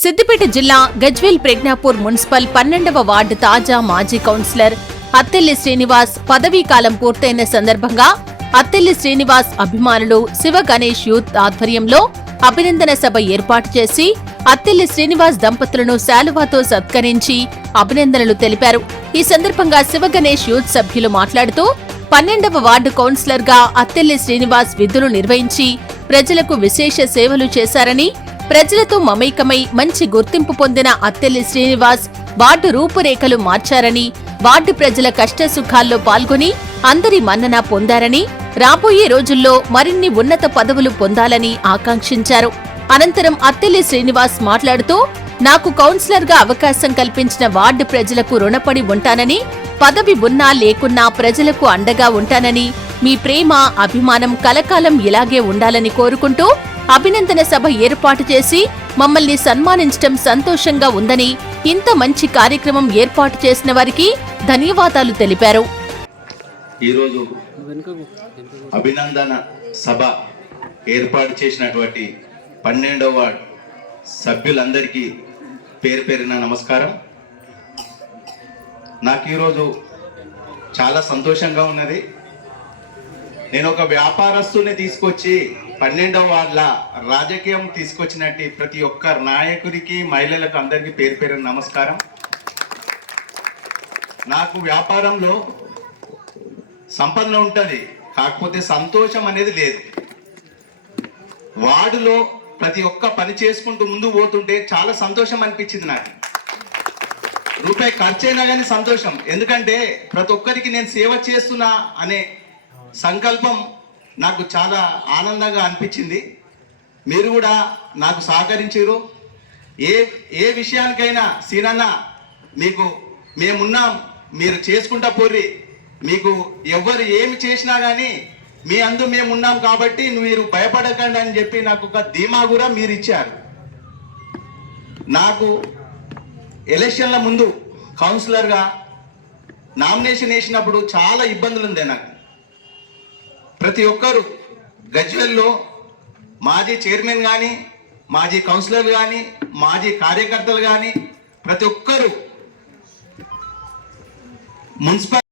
సిద్దిపేట జిల్లా Gajwel Pragnapur municipal 12వ ward తాజా మాజీ కౌన్సిలర్ అత్తెల్లి శ్రీనివాస్ పదవీ కాలం పూర్తయిన సందర్భంగా అత్తెల్లి శ్రీనివాస్ అభిమానులు శివ గణేష్ యూత్ ఆధ్వర్యంలో అభినందన సభ ఏర్పాటు చేసి అత్తెల్లి శ్రీనివాస్ దంపతులను శాలువాతో సత్కరించి అభినందనలు తెలిపారు. ఈ సందర్భంగా శివ గణేష్ యూత్ సభ్యులు మాట్లాడుతూ 12వ వార్డు కౌన్సిలర్ గా అత్తెల్లి శ్రీనివాస్ విధులు నిర్వహించి ప్రజలకు విశేష సేవలు చేశారని, ప్రజలతో మమైకమై మంచి గుర్తింపు పొందిన అత్తెల్లి శ్రీనివాస్ వార్డు రూపురేఖలు మార్చారని, వార్డు ప్రజల కష్టసుఖాల్లో పాల్గొని అందరి మన్నన పొందారని, రాబోయే రోజుల్లో మరిన్ని ఉన్నత పదవులు పొందాలని ఆకాంక్షించారు. అనంతరం అత్తెల్లి శ్రీనివాస్ మాట్లాడుతూ, నాకు కౌన్సిలర్ గా అవకాశం కల్పించిన వార్డు ప్రజలకు రుణపడి ఉంటానని, పదవి ఉన్నా లేకున్నా ప్రజలకు అండగా ఉంటానని, మీ ప్రేమ అభిమానం కలకాలం ఇలాగే ఉండాలని కోరుకుంటూ అభినందన సభ ఏర్పాటు చేసి మమ్మల్ని సన్మానించడం సంతోషంగా ఉందని, ఇంత మంచి కార్యక్రమం ఏర్పాటు చేసిన వారికి ధన్యవాదాలు తెలిపారు. ఈరోజు అభినందన సభ ఏర్పాటు చేసినటువంటి 12వ వార్డు సభ్యులందరికీ పేరు పేరున నమస్కారం. నాకు ఈరోజు చాలా సంతోషంగా ఉన్నది. నేను ఒక వ్యాపారస్తుని తీసుకొచ్చి 12వ వార్డుల రాజకీయం తీసుకొచ్చినట్టు ప్రతి ఒక్క నాయకుడికి, మహిళలకు అందరికీ పేరు పేరున నమస్కారం. నాకు వ్యాపారంలో సంపద ఉంటుంది, కాకపోతే సంతోషం అనేది లేదు. వార్డులో ప్రతి ఒక్క పని చేసుకుంటూ ముందు పోతుంటే చాలా సంతోషం అనిపించింది. నాకు రూపాయి ఖర్చైనా కానీ సంతోషం, ఎందుకంటే ప్రతి ఒక్కరికి నేను సేవ చేస్తున్నా అనే సంకల్పం నాకు చాలా ఆనందంగా అనిపించింది. మీరు కూడా నాకు సహకరించారు. ఏ విషయానికైనా సీనన్న మీకు మేమున్నాం, మీరు చేసుకుంటా పోర్రి, మీకు ఎవరు ఏమి చేసినా కానీ మీ అందు మేమున్నాం కాబట్టి మీరు భయపడకండి అని చెప్పి నాకు ఒక ధీమా కూడా మీరు ఇచ్చారు. నాకు ఎలక్షన్ల ముందు కౌన్సిలర్గా నామినేషన్ వేసినప్పుడు చాలా ఇబ్బందులు ఉంది. నాకు ప్రతి ఒక్కరు గజ్వేల్లో మాజీ చైర్మన్ కానీ, మాజీ కౌన్సిలర్లు కానీ, మాజీ కార్యకర్తలు కానీ ప్రతి ఒక్కరు మున్సిపల్